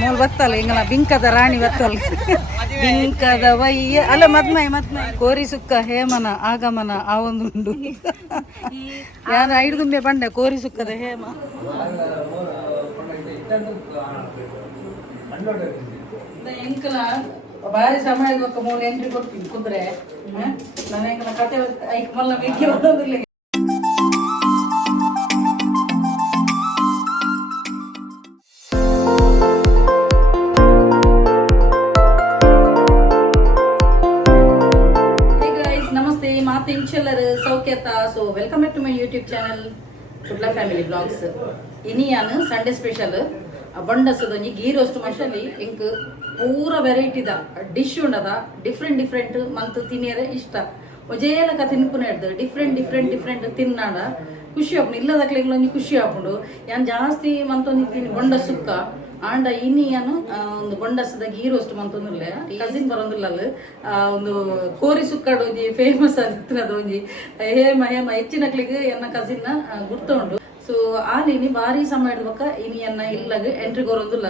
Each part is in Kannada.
ಮೂಲ ಬತ್ತಲ್ಲ ಇಂಗಲ ಬಿಂಕದ ರಾಣಿ ಬತ್ತಲ್ಲ ಬಿಂಕದ ವಯ್ಯ ಅಲ್ಲ ಮದ್ಮೈ ಕೋರಿ ಸುಕ್ಕ ಹೇಮನ ಆಗಮನ ಆ ಒಂದು ಉಂಡು ಯಾರು ಐದು ದುಂಬೆ ಬಂಡೆ ಕೋರಿ ಸುಕ್ಕದ ಹೇಮ ಎಂಕಲ ಬಾರಿ ಸಮಯದ ಮೂಲ ಎಂಟ್ರಿ ಕೊಡ್ತೀನಿ ಕುದ್ರೆ ನನ್ನ ಎಂಕಲ ಕತೆ ಐಕ್ ಮಲ್ಲ ಬೇಕಿ ಬರೋದಿಲ್ಲ. ಸೌಖ್ಯತಾ so welcome back to my YouTube channel Kudla family vlogs. ಇನಿಯಾನು ಸಂಡೇ ಸ್ಪೆಷಲ್ ಬಂಡಸದೊಂಜಿ ಗೀ ರೋಸ್ಟ್ ಮಶಾಲಿ ಇಂಕ್ ಪೂರ ವೆರೈಟಿದ ಡಿಶ್ ಉಂಡದ ಡಿಫ್ರೆಂಟ್ ಮಂತ್ ತಿನ್ನಿಯರೆ ಇಷ್ಟ ಒಜೇಲಕ ತಿನ್ಪುನ ಹಿಡ್ದು ಡಿಫ್ರೆಂಟ್ ತಿನ್ನಾಡ ಖುಷಿ ಆಪುಂಡು ಇಲ್ಲದಕ್ಲೆಗ್ಲ ಒಂಜಿ ಖುಷಿ ಆಪುಂಡು. ಯಾನ್ ಜಾಸ್ತಿ ಮಂತೊಂದು ತಿನ್ನಿ ಬೊಂಡ ಸುಕ್ಕ ಆಂಡ ಇನಿಯನು ಒಂದು ಬೊಂಡಸದ ಗೀ ರೋಸ್ಟ್ ಮಂತೊಂದುಲ್ಲೆ ಕಸಿನ್ ಬರೋದಿಲ್ಲ ಒಂದು ಕೋರಿ ಸುಕ್ಕಡು ಒಂಜಿ ಫೇಮಸ್ ಆಗಿತ್ತಿನದು ಒಂಜಿ ಹೇಮ ಹೆಚ್ಚಿನಕ್ಲಿಗೆ ಎನ್ನ ಕಸಿನ್ ಗುರ್ತುಂಡು. ಸೊ ಆಲಿನಿ ಬಾರಿ ಸಮಯ ಇಡ್ಬೇಕ ಇನಿ ಎನ್ನ ಇಲ್ಲಗ ಎಂಟ್ರಿ ಕೊರೊಂದುಲ್ಲ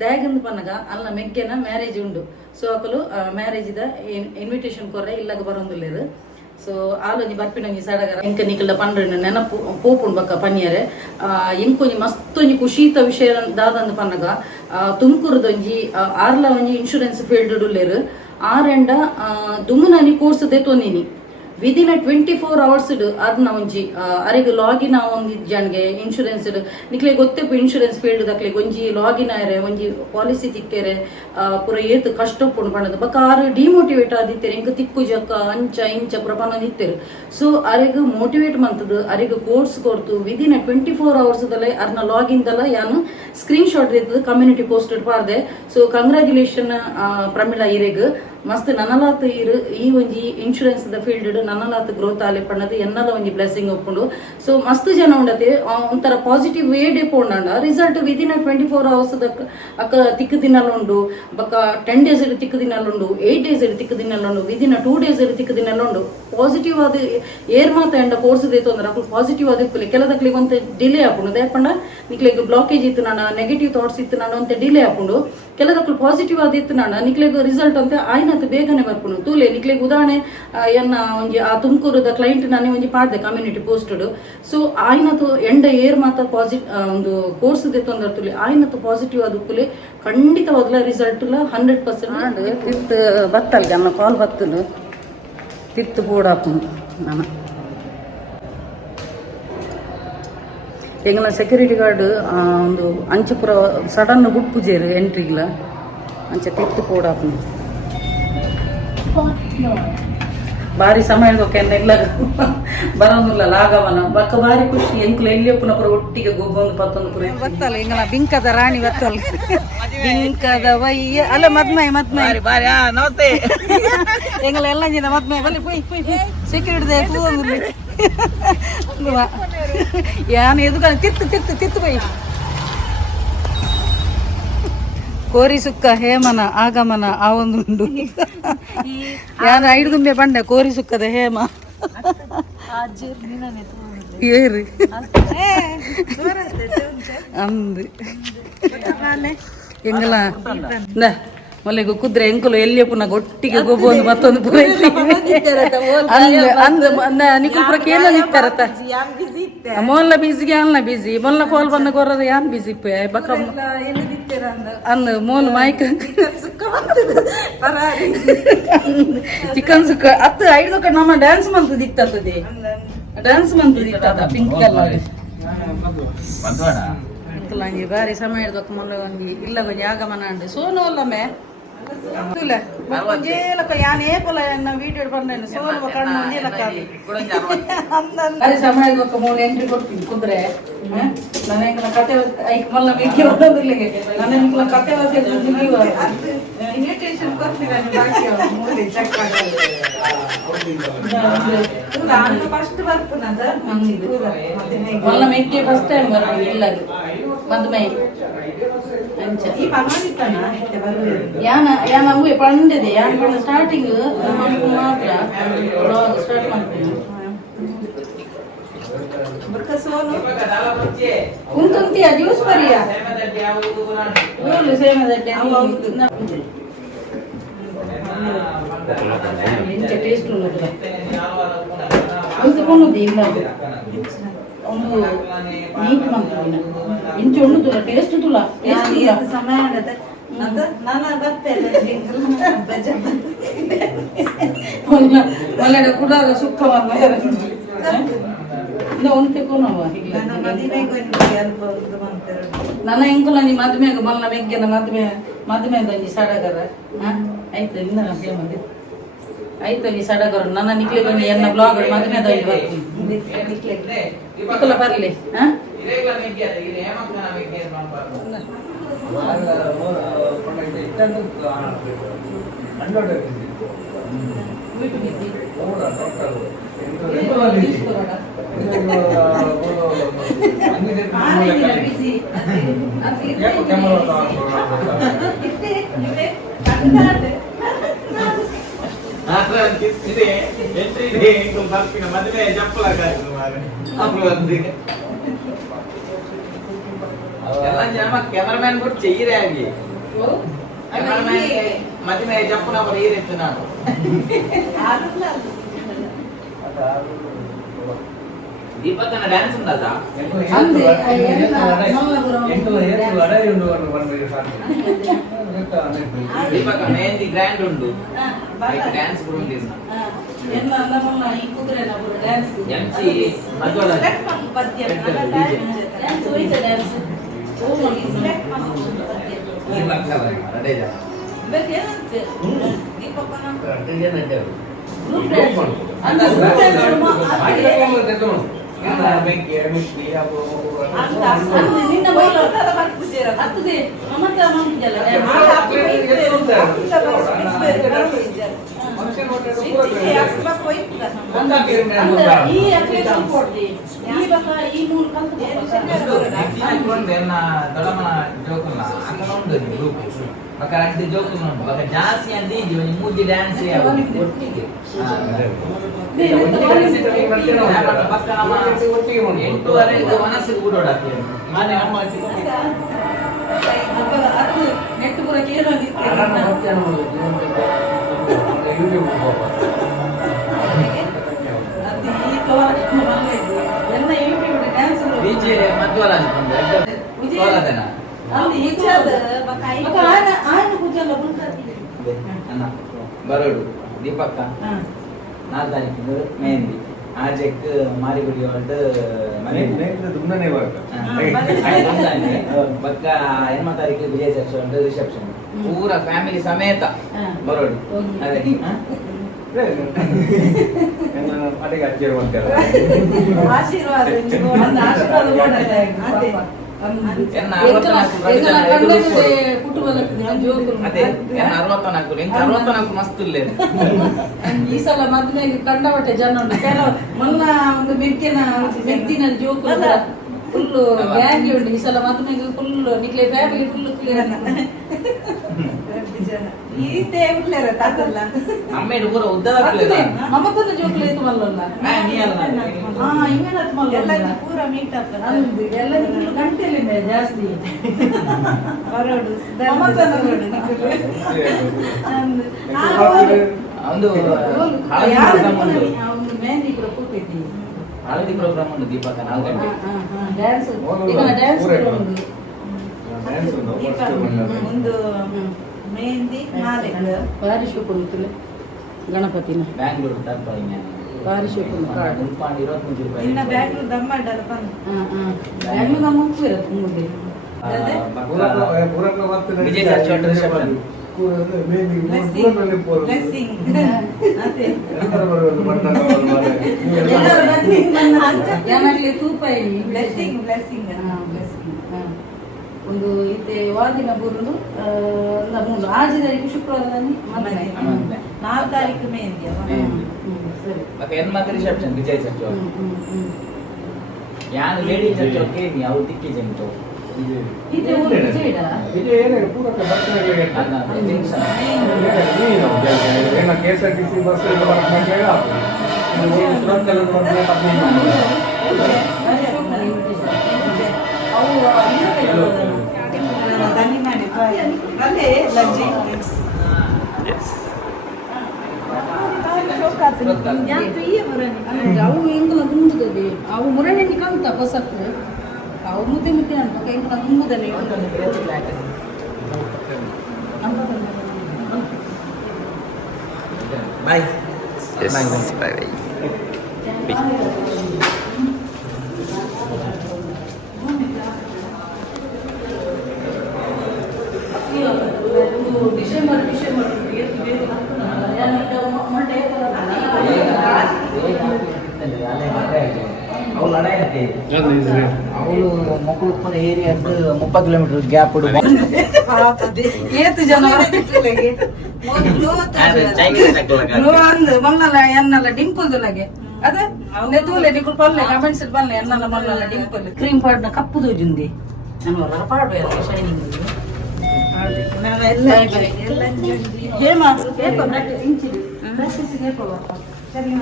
ದ್ಯಾಗಂದು ಪನ್ನಗ ಅಲ್ಲ ಮೆಗ್ಗೆನ ಮ್ಯಾರೇಜ್ ಉಂಡು. ಸೊ ಅಕಲು ಮ್ಯಾರೇಜ್ ಇದ ಇನ್ವಿಟೇಷನ್ ಕೊರ್ರೆ ಇಲ್ಲಗ ಬರೋದಿಲ್ಲ. ಸೊ ಆಲೊಂಜಿ ಬರ್ಪಿನೊಂಜಿ ಸಡಗರ ಎಂಕ ನಿಕಲ್ದ ಪಂಡ್ರೆನ ನೆನಪು ಪೋಪುಂಡು ಬಕ್ಕ ಪನ್ನಿಯರೆ ಎಂಕೊಂಜಿ ಮಸ್ತೊಂಜಿ ಖುಷೀತ ವಿಷಯ ದಾದಂದು ಪನ್ನಗ ತುಮಕೂರದೊಂಜಿ ಆರ್ಲ ಒಂಜಿ ಇನ್ಶೂರೆನ್ಸ್ ಫೀಲ್ಡ್ ಉಲ್ಲೇರು ಆರೆಂಡ ದುಮ್ಮುನನಿ ಕೋರ್ಸ್ ದೆತೊಂದಿನಿ ವಿದಿನ್ 24 hours ಅದನ್ನ ಒಂಜಿ ಅರೆಗ್ ಲಾಗಿನ್ ಒಂದು ಜನಗೆ ಇನ್ಶೂರೆನ್ಸ್ ನಿಕ್ಲೆ ಗೊತ್ತೇಪು ಇನ್ಶೂರೆನ್ಸ್ ಫೀಲ್ಡ್ ದಕ್ಲೆ ಒಂಜಿ ಲಾಗಿನ್ ಆಯ್ರೆ ಒಂಜಿ ಪಾಲಿಸಿ ತಿಕ್ಕೇರೆ ಪೂರ ಏತ್ ಕಷ್ಟ ಪುಂಡು ಪಂಡದು ಬಕ್ಕ ಆರು ಡಿಮೋಟಿವೇಟ್ ಆದಿತ್ತೇರೆ ಇಂಕ ತಿಕ್ಕು ಜಕ್ಕ ಅಂಚ ಇಂಚ ಪೂರ ಪನ್ನೊಂದು ಇತ್ತೇರು. ಸೊ ಅರೆಗ್ ಮೋಟಿವೇಟ್ ಮಂತದ್ದು ಅರೆಗ್ ಕೋರ್ಸ್ ಕೊಡ್ತು ವಿದಿನ್ 24 hours ದಲ್ಲೇ ಅರ್ನ ಲಾಗಿನ್ ದಲ್ಲ ಯಾನು ಸ್ಕ್ರೀನ್ ಶಾಟ್ ಇರ್ತದೆ ಕಮ್ಯುನಿಟಿ ಪೋಸ್ಟ್ ಪಾರ್ದೆ. ಸೊ ಕಂಗ್ರಾಚುಲೇಷನ್ ಪ್ರಮಿಳಾ ಇರೆಗ್ ಮಸ್ತ್ ನನಲಾತ್ ಇರು ಈ ಒಂಜಿ ಇನ್ಶೂರೆನ್ಸ್ ದ ಫೀಲ್ಡ್ ನನಲಾತ್ ಗ್ರೋತ್ ಆಲೆ ಪಣ್ಣದು ಎನ್ನಲ ಒಂಜಿ ಬ್ಲೆಸ್ಸಿಂಗ್ ಒಪ್ಪುಂಡು. ಸೊ ಮಸ್ತ್ ಜನ ಉಂಡತೆ ಒಂಥರ ಪಾಸಿಟಿವ್ ವೇ ಡೇ ಪೋಂಡ ರಿಸಲ್ಟ್ ವಿದಿನ್ 24 hours ಅಕ್ಕ ತಿಕ್ಕು ದಿನಲ್ಲ ಉಂಡು ಬಕ್ಕ 10 days ತಿಕ್ಕು ದಿನಲ್ಲ ಉಂಡು 8 days ತಿಕ್ಕು ದಿನಲ್ಲ ಉಂಡು ವಿದಿನ್ 2 days ತಿಕ್ಕು ದಿನಲ್ಲ ಉಂಡು. ಪಾಸಿಟಿವ್ ಆದ ಏರ್ ಮಾತ ಎಂಡ ಕೋರ್ಸ್ ದೇತು ಅಂದ್ರೆ ಅಕ್ಕ ಪಾಸಿಟಿವ್ ಆದ ಕೆಲದಕ್ಲಿಗೆ ಒಂತ ಡಿಲೇ ಆಪುಂಡು ದಯಪಂಡ ನಿಕ್ಲೆಗ್ ಬ್ಲಾಕೇಜ್ ಇತ್ತು ನಾನು ನೆಗೆಟಿವ್ ಥಾಟ್ಸ್ ಇತ್ತು ನಾನು ಅಂತ ಡಿಲೇ ಆಪುಂಡು ಕೆಲದಕ್ಕೂ ಪಾಸಿಟಿವ್ ಆದಿತ್ತು ನಾನು ನಿಕ್ಲೆಗ್ ರಿಸಲ್ಟ್ ಅಂತ ಆಯ್ನತ್ತು ಬೇಗನೆ ಬರ್ಪುಂಡು ತೂಲೆ ನಿಕ್ಲೆಗ್ ಉದಾಹರಣೆ ಎನ್ನ ಒಂಜಿ ಆ ತುಮಕೂರದ ಕ್ಲೈಂಟ್ ನಾನೇ ಒಂಜಿ ಪಾಡ್ದೆ ಕಮ್ಯುನಿಟಿ ಪೋಸ್ಟಡ್. ಸೊ ಆಯ್ನತ್ತು ಎಂಡ ಏರ್ ಮಾತ ಒಂದು ಕೋರ್ಸ್ ದೆತ್ತೊಂದರ ತುಲೆ ಆಯ್ನತ್ತು ಪಾಸಿಟಿವ್ ಆದ ಉಪ್ಪುಲೆ ಖಂಡಿತವಾಗ್ಲ ರಿಸಲ್ಟ್ 100% ತಿತ್ತು ಬತ್ತಲ್ ಜನ ಕಾಲ್ ಬತ್ತಲು ತಿತ್ತು ಪೋಡಾಪುಂಡು ನಾನು ಎಂಗಲ ಸೆಕ್ಯೂರಿಟಿ ಗಾರ್ಡ್ ಒಂದು ಅಂಚಪುರ ಸಡನ್ ಗುಡ್ಪುಜೇರು ಎಂಟ್ರಿಗ್ಲ ಅಂಚ ತಿತ್ತು ಪೋಡಾಪುಂಡು ಬಾರಿ ಸಮಯ ಎಲ್ಲ ಬರೋದಿಲ್ಲ ಲಾಗವನ ಬಕ್ಕ ಬಾರಿ ಖುಷಿ ಎಂಕ್ಲ ಎಲ್ಲಿ ಪುನಃ ಪುರ ಒಟ್ಟಿಗೆ ಗೊಬ್ಬೊಂದು ಪತ್ತೊಂದು ಪುರ ಬತ್ತಲ್ಲ ಇಂಗಲ ಬಿಂಕದ ರಾಣಿ ಬತ್ತಲ್ಲ ಬಿಂಕದ ವಯ್ಯ ಅಲ್ಲ ಮದ್ಮೈ ಬಾರಿ ನಮಸ್ತೆ ಎಂಗಲ ಎಲ್ಲ ಜನ ಮದ್ಮೈ ಬಲ್ಲಿ ಪುಯ್ ಸೆಕ್ಯೂರಿಟಿ ಯಾನ್ ಎದುಗ ತಿತ್ತು ಬೈ ಕೋರಿ ಸುಕ್ಕ ಹೇಮನ ಆಗಮನ ಆ ಒಂದು ಉಂಡು ಯಾರು ಐದು ದುಂಬೆ ಬಂಡೆ ಕೋರಿ ಸುಕ್ಕದ ಹೇಮ ಏರಿ ಅಂದು ಎಂಗಲ ಮೊಲೆಗು ಕುದ್ರೆ ಎಂಕುಲು ಎಲ್ಲಿ ಪುನಃ ಒಟ್ಟಿಗೆ ಗೊಬ್ಬೊಂದು ಮತ್ತೊಂದು ಪೂರೈಸಿ ನಿಕುಲ್ ಪ್ರಕ ಏನ ನಿಂತಾರತ್ತ ಮೊಲ್ಲ ಬಿಸಿಗೆ ಅಲ್ಲ ಬಿಸಿ ಮೊಲ್ಲ ಕೋಲ್ ಬಂದ ಕೊರದ ಯಾನ್ ಬಿಸಿ ಬಕ ಅಂದ್ ಮೋಲ್ ಮಾಯ್ಕ ಚಿಕನ್ ಸುಕ್ಕ ಅತ್ತು ಐದು ನಮ್ಮ ಡ್ಯಾನ್ಸ್ ಮಂತ್ ದಿಕ್ತದೆ ಡ್ಯಾನ್ಸ್ ಮಂತ್ ದಿಕ್ತದ ಪಿಂಕ್ ಕಲರ್ ಬಾರಿ ಸಮಯ ಹಿಡ್ದಕ್ಕೆ ಮೊಲ್ಲ ಒಂಜಿ ಇಲ್ಲ ಕೊಂಚ ಆಗಮನ ಅಂಡು ಸೋನು ಅಲ್ಲಮ್ಮೆ ಒಂಜೇಲಕ ಯಾನೇ ಪೊಲ ಎನ್ನ ವಿಡಿಯೋ ಬಂದೇನೆ ಸೋನು ಕಣ್ಣು ಒಂಜೇಲಕ ಅರೆ ಸಮಯ ಹಿಡ್ದಕ್ಕೆ ಮೂಲ ಎಂಟ್ರಿ ಕೊಡ್ತೀನಿ ಕುದ್ರೆ ನನ್ನ ಎಂಕಲ ಕತೆ ಐಕ್ ಮಲ್ಲ ಬೇಕಿ ಬರೋದಿಲ್ಲಿಗೆ ನನ್ನ ಎಂಕಲ ಕತೆ ಇನ್ವಿಟೇಷನ್ ಕೊಡ್ತೀನಿ ಬಾಕಿ ಮೂಲೆ ಚೆಕ್ ನಾನು ಫಸ್ಟ್ ಬರ್ಪುನದ ಮಲ್ಲ ಮೆಕ್ಕೆ ಫಸ್ಟ್ ಟೈಮ್ ಬರ್ತೀನಿ ಇಲ್ಲದು ಮದ್ಮೈ ಅಂಚ ಈ ಪರ್ಮಾನಿತ್ತನ ಯಾನ ಅವು ಪಂಡಿದೆ ಯಾನ್ ಪಂಡ ಸ್ಟಾರ್ಟಿಂಗ್ ಮಾತ್ರ ಸ್ಟಾರ್ಟ್ ಮಾಡ್ತೀನಿ ಬರ್ಕಸ ಕುಂತುಂತಿಯ ಜ್ಯೂಸ್ ಬರಿಯ ಸೇಮದಡ್ಡೆ ಎಂಚ ಟೇಸ್ಟ್ ಉಂಟು ಅಂದುಕೊಂಡುದು ಇಲ್ಲ ಒಂದು ನೀಟ್ ಮಾಡ್ತೀವಿ ಇಂಚ ಉಣ್ಣು ತುಲ ಟೇಸ್ಟ್ ತುಲ ಸಮಯ ಆಗತ್ತೆ ನಾನು ಬರ್ತೇನೆ ಒಳ್ಳೆ ಕುಡಾರ ಸುಖವನ್ನ ನನ್ನ ಇಂಕುಲ ನೀ ಮದ್ಮೆಗ ಮಲ್ಲ ಮೆಗ್ಗೆನ ಮದ್ಮೆ ಒಂಜಿ ಸಡಗರ ಆಯ್ತು ಇನ್ನ ಮಂದಿ ಆಯ್ತು ಈ ಸಡಗರ ನನ್ನ ನಿಕ್ಲಿಗೊಂದು ಎನ್ನ ಬ್ಲಾಗ್ ಮದ್ಮೆದ ನಿಕ್ಲ ಬರ್ಲಿ ಮದುವೆ ಎಲ್ಲ ಜನ ಕ್ಯಾಮರಾಮ್ಯಾನ್ ಬಿಟ್ಟು ಚೆಯ್ಯಿರೇ ಆಗಿ ಮದುವೆ ಜಪ್ಪನ ಬರೀ ಇತ್ತು ನಾನು ದೀಪಕ್ಕನ ಡ್ಯಾನ್ಸ್ ಉಂಟಲ್ಲ ದೀಪಕ್ಕ ಮೆಹಂದಿ ಗ್ರ್ಯಾಂಡ್ ಉಂಟು ಡ್ಯಾನ್ಸ್ ಕೂಡ ಉಂಟು ಎಂಸಿ ಮಧ್ವರ ಜಾಸ್ತಿ ಅಂತ ಮೂಜಿ ಡ್ಯಾನ್ಸ್ ಎಂಟೂವರೆಗೆ ಮನಸ್ಸಿಗೆ ಊಟೋಡಾಕ್ತೀವಿ ಮನೆ ಅಮ್ಮ ನೆಟ್ಟು ಪೂರ ಕೇಳೋ ಡಿಜೆ ಮಧ್ವರಾಜ್ ಬರೋಡು ದೀಪಕ್ಕ 4 ತಾರೀಕು ಮೆಹಂದಿ ಆಜೆಕ್ ಮಾರಿಗುಡಿ ಹೊರಟು ಬಕ್ಕ 8 ತಾರೀಕು ವಿಜಯ ಸೆಕ್ಷನ್ ರಿಸೆಪ್ಷನ್ ಪೂರ ಫ್ಯಾಮಿಲಿ ಸಮೇತ ಬರೋಡು ಅದೇ ಮಸ್ತ್ ಈ ಸಲ ಮದ್ವೆಗೆ ಕಂಡಬಟ್ಟೆ ಜನ ಉಂಟು ಕೆಲವು ಮೊನ್ನ ಒಂದು ಮೆದ್ದಿನ ಜೋಕು ಫುಲ್ ಬ್ಯಾಗಿ ಉಂಟು ಈ ಸಲ ಮದ್ವೆಗೆ ಫುಲ್ ನಿಕ್ಲೆ ಫ್ಯಾಮಿಲಿ ಫುಲ್ ಕ್ಲಿಯರ್ ಅಮ್ಮೇಡು ಪೂರ ಉದ್ದದ ಮಮತನ ಜೋಕ್ಲೆ ಇತ್ತು ಮಲ್ಲಲ್ಲ ಪೂರ ಮೀಟ್ ಆಗ್ತದೆ ಎಲ್ಲ ಗಂಟೆಲಿ ಜಾಸ್ತಿ ಒಂದು ಮೆಹಂದಿ ಕೂಡ ಕೂತೈತಿ ಹಳದಿ ಪ್ರೋಗ್ರಾಮ್ ಉಂಟು ದೀಪಕ್ಕ 4 ಗಂಟೆ ಡ್ಯಾನ್ಸ್ ಒಂದು ಮೆಹಂದಿ ಭಾರಿ ಶೂಪ್ ಉಂಟು ಗಣಪತಿನ ಬ್ಯಾಂಗ್ಳೂರು ಭಾರಿ ಶೂಪ್ ಉಂಟು ಬ್ಯಾಂಗ್ಳೂರು ದಮ್ಮ ಬ್ಯಾಂಗ್ಳೂರು ದಮ್ಮ ಉಪ್ಪು ಇರುತ್ತೆ ಮುಂದೆ ವಿಜಯ್ ತೂಪ ಒಂದು ಇತ್ತೆ ವಾದಿನ ಬುರುಡು ಮೂರು 6 ತಾರೀಕು ಶುಕ್ರವಾರದಲ್ಲಿ 4 ತಾರೀಕು ಮೆಹಂದಿ ರಿಸೆಪ್ಷನ್ ವಿಜಯ್ ಚರ್ಚ್ ಯಾರು ಲೇಡಿ ಚರ್ಚ್ ಕೇಳಿ ಅವ್ರು ತಿಕ್ಕಿ ಜಂಟು KSRTC ಬಸ್ ಅವು ಎಂಕಲ ದುಂಬುದದೆ ಅವು ಮುರಣೆ ಕಂತ ಬಸಕ್ಕು ಅವು ಮುದ್ದೆ ಮುದ್ದೆ ಅಂತ ಎಂಕಲ ದುಂಬುದನೆ Bye. Yes. Bye. ಡಿಸೆಂಬರ್ ಅವಳು ಮಕ್ಕಳು ಉತ್ಪನ್ನ ಏರಿಯಾ 30 ಕಿಲೋಮೀಟರ್ ಗ್ಯಾಪ್ ಏತು ಜನ ಮಲ್ಲಲ ಎನ್ನಲ್ಲ ಡಿಂಪಲ್ದುಲಗೆ ಅದೇ ನೆತ್ತೂಲೆ ನಿಕುಲ್ ಪಲ್ಲೆ ಕಮೆಂಟ್ಸ್ ಪಲ್ಲೆ ಎನ್ನಲ್ಲ ಮಲ್ಲಲ ಡಿಂಪಲ್ ಕ್ರೀಮ್ ಪಾಡ್ನ ಕಪ್ಪು ದೋಜುಂದಿ ನಾನು ಪಾಡು ಎಲ್ಲ ಶೈನಿಂಗ್ ಹೇಮಾ ಹೇಪ ಇಂಚಿಡಿ ಪ್ರಾಕ್ಟೀಸ್ ಹೇಪ ಸರಿ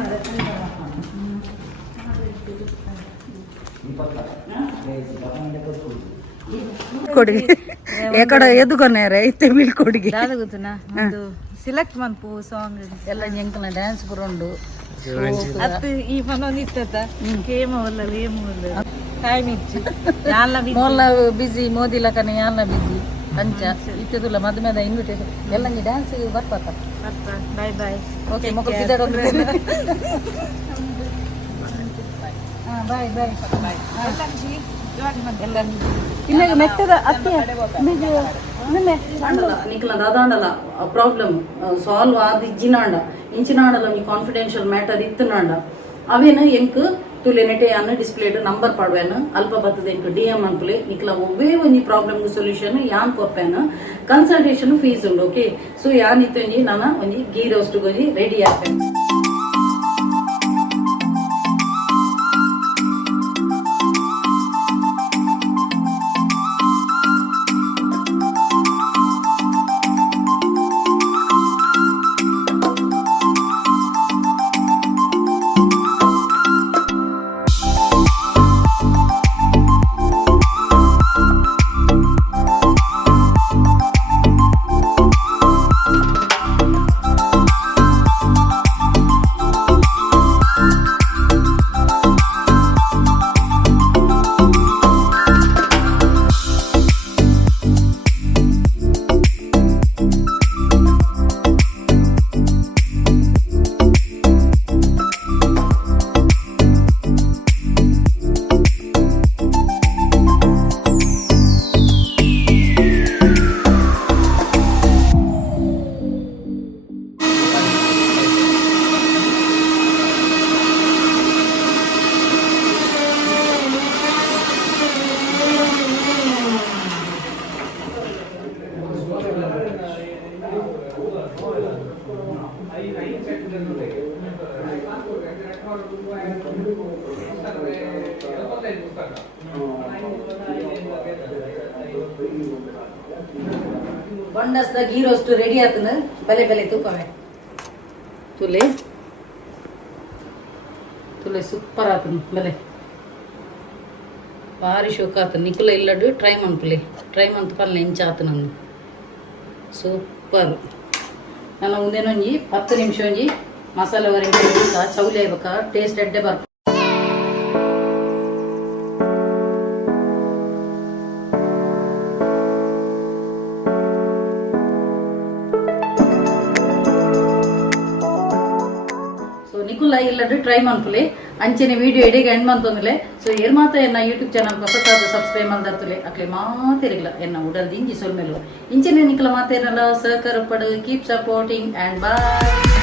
ಕೊಡಿ ಎಕಡೆ ಎದುಗೊನ್ನೇರೆ ಇತ್ತೆ ಮೀಲ್ ಕೊಡಿಗೆ ಗೊತ್ತುನಾ ಒಂದು ಸಿಲೆಕ್ಟ್ ಮನ್ಪು ಸಾಂಗ್ ಎಲ್ಲ ಎಂಕಲ ಡ್ಯಾನ್ಸ್ ಬರೋಂಡು ಅತ್ತು ಈ ಮನೊಂದು ಇತ್ತದ ಕೇಮ ಒಲ್ಲ ಲೇಮ ಒಲ್ಲ ಟೈಮ್ ಇಚ್ಚಿ ಯಾಲ್ಲ ಮೊಲ್ಲ ಬಿಸಿ ಮೋದಿಲ ಕನೆ ಯಾಲ್ಲ ಬಿಸಿ ಅಂಚ ಇತ್ತದುಲ್ಲ ಮದುವೆದ ಇನ್ವಿಟೇಷನ್ ಎಲ್ಲಂಗೆ ಡ್ಯಾನ್ಸ್ ಬರ್ಪಾತ ಬೈ ಬೈ ಓಕೆ ಮಕ್ಕಳು ಬಿದ್ದಾಡೋದು ಬಾಯ್ ಬಾಯ್ ಇಲ್ಲ ಮೆತ್ತದ ಅತ್ತೆ ನಿಕ್ಲ ದಾದಾಂಡಲ ಪ್ರಾಬ್ಲಮ್ ಸಾಲ್ವ್ ಆದ ಇಜ್ಜಿನಾಂಡ ಇಂಚಿನಾಂಡಲ ಒಂಜಿ ಕಾನ್ಫಿಡೆನ್ಷಿಯಲ್ ಮ್ಯಾಟರ್ ಇತ್ತನಾಂಡ ಅವೇನು ಎಂಕ್ ತುಲೆ ನೆಟೆಯಾನ ಡಿಸ್ಪ್ಲೇಡ್ ನಂಬರ್ ಪಾಡ್ವೇನು ಅಲ್ಪ ಬತ್ತದ ಎಂಕ್ DM ಅನ್ಪುಲೆ ನಿಕ್ಲ ಒವ್ವೇ ಒಂಜಿ ಪ್ರಾಬ್ಲಮ್ ಸೊಲ್ಯೂಷನ್ ಯಾನ್ ಕೊಪ್ಪೇನು ಕನ್ಸಲ್ಟೇಷನ್ ಫೀಸ್ ಉಂಡು ಓಕೆ ಸೊ ಯಾನ್ ಇತ್ತು ಒಂಜಿ ನಾನು ಒಂಜಿ ಗೀ ರೋಸ್ಟ್ ಒಂಜಿ ರೆಡಿ ಆಗ್ತೇನೆ ಬಂಡಸ್ದ ಗೀ ರೋಸ್ಟ್ ರೆಡಿ ಆತನ ಬೆಲೆ ಬೆಲೆ ತೂಕವೆ ತುಲೆ ತುಲೆ ಸೂಪರ್ ಆತನ ಬೆಲೆ ಭಾರಿ ಶೋಕ ಆತನ ನಿಕುಲ ಇಲ್ಲಡು ಟ್ರೈ ಮನ್ಪುಲೆ ಟ್ರೈ ಮಂತ್ ಪಲ್ಲೆ ಇಂಚ ಆತನಂದು ಸೂಪರ್ ನನ್ನ ಮುಂದೇನೊಂಜಿ 10 ನಿಮಿಷ ಒಂಜಿ ಮಸಾಲೆ ವರೆಗೆ ಚೌಲಿ ಆಗ್ಬೇಕ ಟೇಸ್ಟ್ ಎಡ್ಡೆ ಬರ್ಕ ನಿಕುಲ ಇಲ್ಲದ್ರೆ ಟ್ರೈ ಮನ್ಪುಲೆ ಅಂಚೆನೆ ವಿಡಿಯೋ ಎಡೆಗೆ ಎಂಡ್ ಮಂತೊಂದುಲೆ ಸೊ ಏರ್ ಮಾತ ಎನ್ನ ಯೂಟ್ಯೂಬ್ ಚಾನಲ್ ಹೊಸತಾದ ಸಬ್ಸ್ಕ್ರೈಬ್ ಮಾಡ್ದರ್ತಲೆ ಅಕ್ಲೆ ಮಾತೇರಿಲ್ಲ ಎನ್ನ ಉಡಲ್ದು ಇಂಜಿ ಸೊಲ್ಮೇಲು ಇಂಚೆನೆ ನಿಕುಲ ಮಾತೇರಲ್ಲ ಸಹಕಾರ ಪಡು ಕೀಪ್ ಸಪೋರ್ಟಿಂಗ್ ಅಂಡ್ ಬಾಯ್.